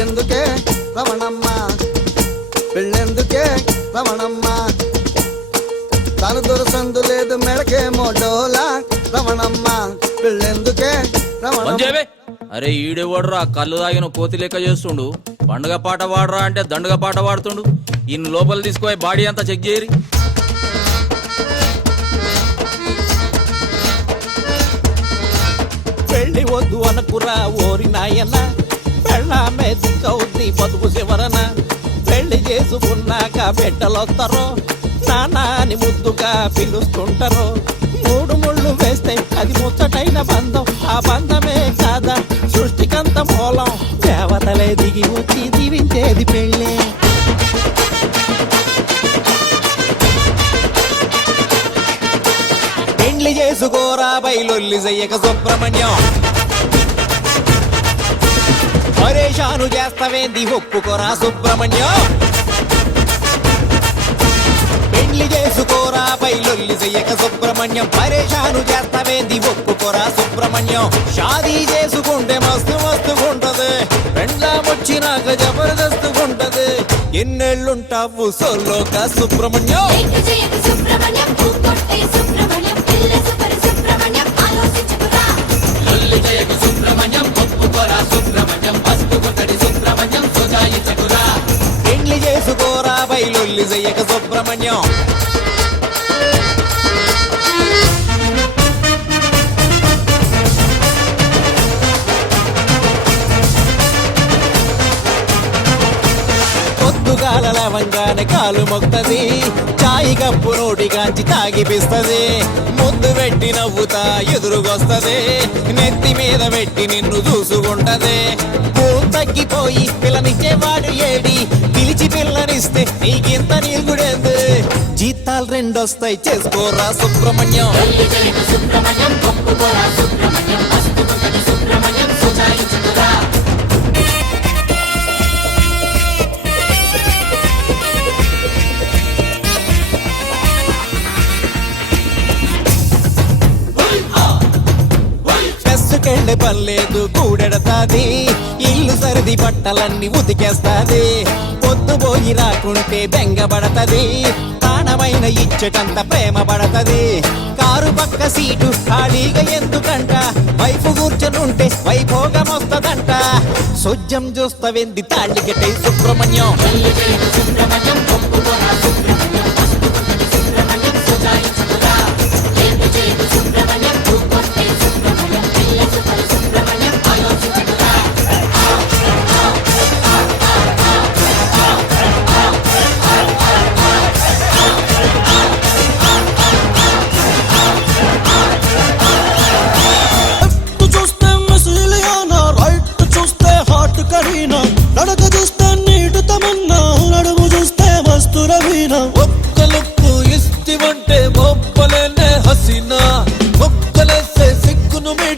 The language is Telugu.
ఎందుకే రమణమ్మ పెళ్ళెందుకే రమణమ్మ తను దొరసందు లేదు మెడకేమో డోలా రమణమ్మ పెళ్ళెందుకే రమణమ్మ. అరే ఈడేవాడురా కళ్ళు తాగిన కోతి లెక్క చేస్తుండు. పండుగ పాట వాడరా అంటే దండుగ పాట వాడుతుండు. ఇన్ని లోపల తీసుకుపోయి బాడీ అంతా చెక్ చేయరి. పెళ్లి వద్దు అనుకురా ఓరి నాయన పెళ్ళామే దిక్కవుద్ది బతుకు చివరన పెళ్లి చేసుకున్నాక బిడ్డలొస్తారో నానా అని ముద్దుగా పిలుస్తుంటారు. మూడు ముళ్ళు వేస్తే అది ముచ్చటైన బంధం. ఆ బంధమే కాదా సృష్టికంత మూలం. దేవతలే దిగి వచ్చి దీవించేది పెళ్ళే. పెళ్లి చేసుకోరా బయలొల్లి చెయ్యక సుబ్రహ్మణ్యం పరేషాను చేస్తావేంది ఒప్పుకోరా సుబ్రహ్మణ్యం. పెళ్లి చేసుకోరా బయలొల్లి చెయ్యక సుబ్రహ్మణ్యం పరేషాను చేస్తావేంది ఒప్పుకోరా సుబ్రహ్మణ్యం. షాదీ చేసుకుంటే మస్తు మస్తుగుంటది పెండ్లామొచ్చినాక జబర్దస్తుగుంటది. ఎన్నెళ్ళుంటావు సోలోగా సుబ్రహ్మణ్యం. పెళ్లి చేసుకోరా బయలొల్లి చెయ్యక సుబ్రహ్మణ్యం. పొద్దుగాల లవంగానే కాలు మొక్తది చాయి కప్పు నోటిగాంచి తాగిపిస్తది. ముద్దు పెట్టి నవ్వుతా ఎదురుగొస్తది నెత్తి మీద పెట్టి నిన్ను చూసుకుంటది. భూమి తగ్గిపోయి పిల్లనిచ్చేవాడు ఏడి పిలిచి పిల్లనిస్తే నీకింత నీగుడేంది. జీతాలు రెండొస్తాయి చేసుకోరా సుబ్రహ్మణ్యం. పెళ్ళి పర్లేదు కూడెడతాది ఇల్లు సరిది బట్టలన్నీ ఉతికేస్తాది. పొద్దుపోయి రాకుంటే బెంగబడతది ప్రాణమైన ఇచ్చటంత ప్రేమ పడతది. కారు పక్క సీటు ఖాళీగా ఎందుకంట వైపు కూర్చొనుంటే వైభోగం వస్తదంట. సొజ్జం చూస్తావెంది తాళి కట్టే సుబ్రహ్మణ్యం.